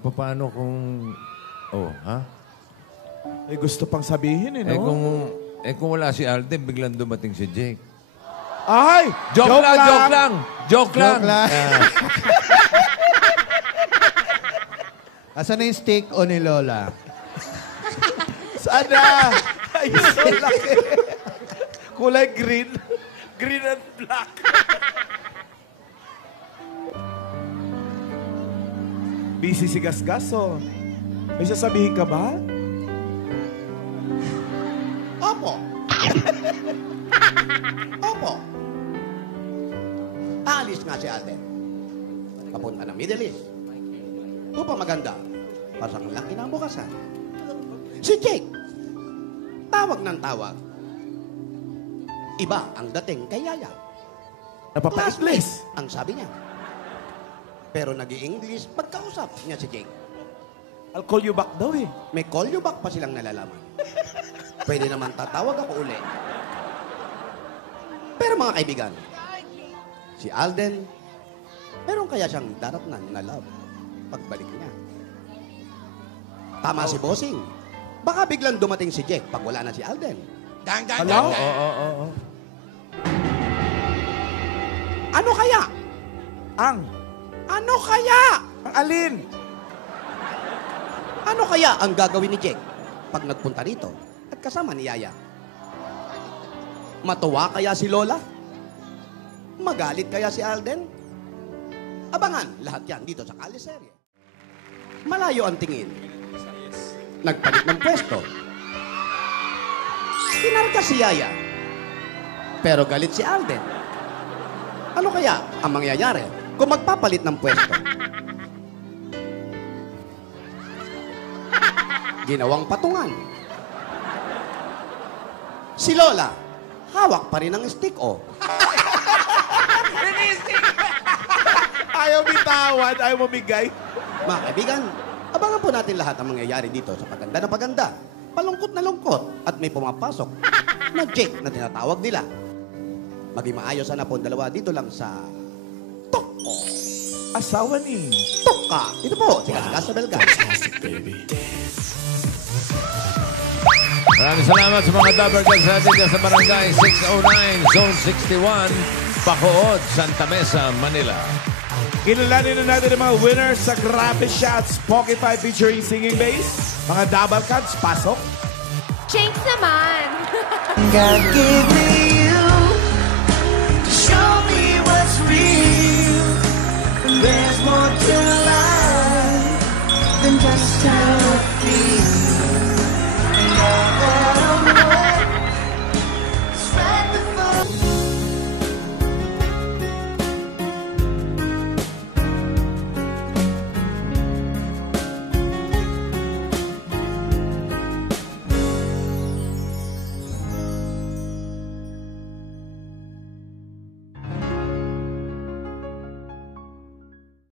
Paano kung... Oh, ha? Gusto pang sabihin, no? Kung wala si Alden, biglang dumating si Jake. Ay! Joke lang! Joke lang! Asan na yung steak o ni Lola? Sana! Ayun, so laki. Kulay green. Green and black. Busy si Gasgas, oh. May sasabihin ka ba? Opo. Opo. Aalis nga si Alden. Papunta ng Middle East. Upang maganda. Pasang lang kinabukasan. Si Jake. Tawag ng tawag. Iba ang dating kay Yaya. Napapa-English. Ang sabi niya. Pero nag-i-English pagkausap niya si Jake. I'll call you back daw, eh. May call you back pa silang nalalaman. Pwede naman tatawag ako uli. Pero mga kaibigan, si Alden, meron kaya siyang daratnan na love pagbalik niya. Tama si Bossing. Baka biglang dumating si Jake pag wala na si Alden. Hello? Oo. Ano kaya? Ano kaya? Ang alin? Ano kaya ang gagawin ni Jake pag nagpunta rito at kasama ni Yaya? Matuwa kaya si Lola? Magalit kaya si Alden? Abangan lahat yan dito sa Kaliserye. Malayo ang tingin. Nagpalit ng pwesto. Kinarga si Yaya. Pero galit si Alden. Ano kaya ang mangyayari kung magpapalit ng pwesto? Ginawang patungan. Si Lola, hawak pa rin ang stick, oh. Ayaw bitawan, ayaw mamigay. Mga kaibigan, abangan po natin lahat ang mangyayari dito sa paganda na paganda, palungkot na lungkot, at may pumapasok na Jake na tinatawag nila. Maging maayos sana po ang dalawa dito lang sa Toko. Asawa ni Toka. Ito po, si Gasgas sa Belga. Maraming salamat sa mga Dabarkans natin dyan sa Barangay 609, Zone 61, Bacood, Santa Mesa, Manila. Kilalanin na natin ang mga winners sa Grabe Shots Pocket 5 featuring Singing Bass. Mga double cuts, pasok. Jinx naman! God gave me you to show me what's real. There's more to life than just how